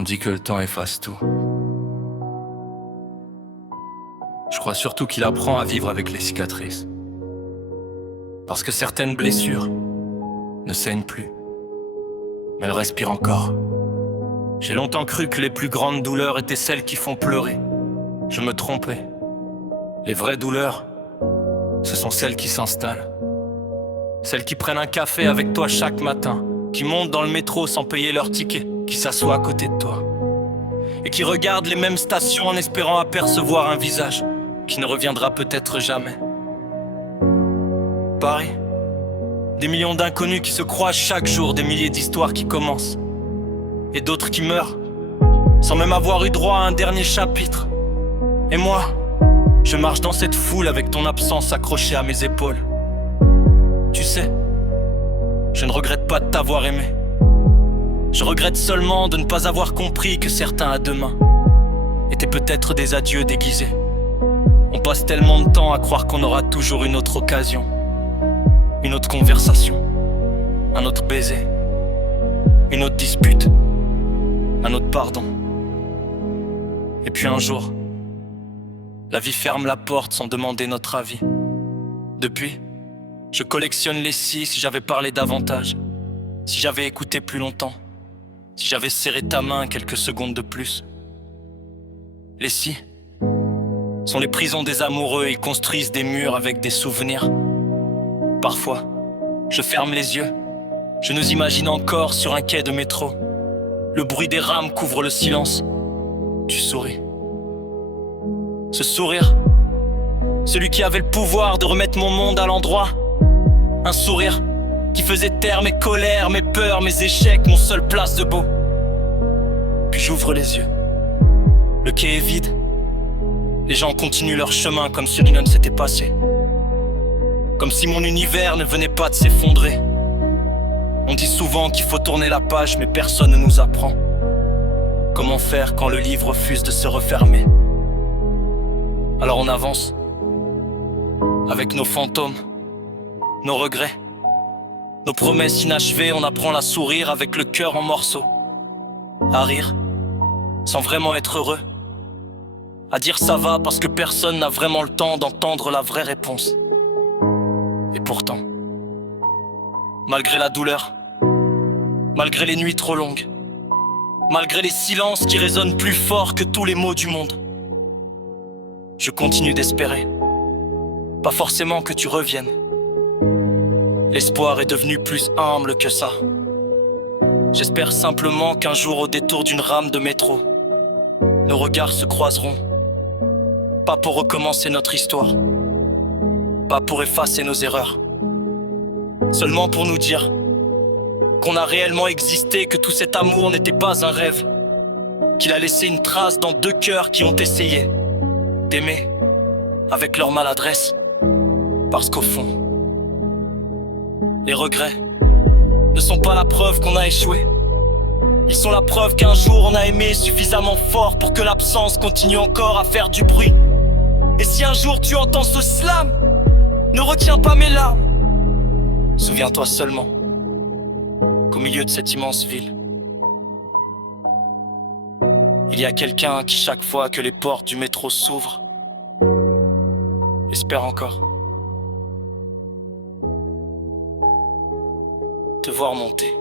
On dit que le temps efface tout. Je crois surtout qu'il apprend à vivre avec les cicatrices. Parce que certaines blessures ne saignent plus, mais elles respirent encore. J'ai longtemps cru que les plus grandes douleurs étaient celles qui font pleurer. Je me trompais. Les vraies douleurs, ce sont celles qui s'installent. Celles qui prennent un café avec toi chaque matin, qui montent dans le métro sans payer leur ticket, qui s'assoient à côté de toi et qui regardent les mêmes stations en espérant apercevoir un visage qui ne reviendra peut-être jamais. Paris, des millions d'inconnus qui se croisent chaque jour, des milliers d'histoires qui commencent et d'autres qui meurent sans même avoir eu droit à un dernier chapitre. Et moi, je marche dans cette foule avec ton absence accrochée à mes épaules. Tu sais, je ne regrette pas de t'avoir aimé. Je regrette seulement de ne pas avoir compris que certains à demain étaient peut-être des adieux déguisés. On passe tellement de temps à croire qu'on aura toujours une autre occasion, une autre conversation, un autre baiser, une autre dispute, un autre pardon. Et puis un jour, la vie ferme la porte sans demander notre avis. Depuis, je collectionne les si j'avais parlé davantage, si j'avais écouté plus longtemps, si j'avais serré ta main quelques secondes de plus. Les si sont les prisons des amoureux, ils construisent des murs avec des souvenirs. Parfois, je ferme les yeux, je nous imagine encore sur un quai de métro. Le bruit des rames couvre le silence. Tu souris. Ce sourire, celui qui avait le pouvoir de remettre mon monde à l'endroit. Un sourire qui faisait taire mes colères, mes peurs, mes échecs, mon seul place debout. Puis j'ouvre les yeux. Le quai est vide. Les gens continuent leur chemin comme si rien ne s'était passé. Comme si mon univers ne venait pas de s'effondrer. On dit souvent qu'il faut tourner la page, mais personne ne nous apprend comment faire quand le livre refuse de se refermer. Alors on avance, avec nos fantômes, nos regrets, nos promesses inachevées. On apprend à sourire avec le cœur en morceaux, à rire, sans vraiment être heureux, à dire ça va parce que personne n'a vraiment le temps d'entendre la vraie réponse. Et pourtant, malgré la douleur, malgré les nuits trop longues, malgré les silences qui résonnent plus fort que tous les mots du monde, je continue d'espérer. Pas forcément que tu reviennes. L'espoir est devenu plus humble que ça. J'espère simplement qu'un jour, au détour d'une rame de métro, nos regards se croiseront. Pas pour recommencer notre histoire, pas pour effacer nos erreurs, seulement pour nous dire qu'on a réellement existé, que tout cet amour n'était pas un rêve, qu'il a laissé une trace dans deux cœurs qui ont essayé d'aimer avec leur maladresse. Parce qu'au fond, les regrets ne sont pas la preuve qu'on a échoué. Ils sont la preuve qu'un jour on a aimé suffisamment fort pour que l'absence continue encore à faire du bruit. Et si un jour tu entends ce slam, ne retiens pas mes larmes. Souviens-toi seulement qu'au milieu de cette immense ville, il y a quelqu'un qui, chaque fois que les portes du métro s'ouvrent, espère encore te voir monter.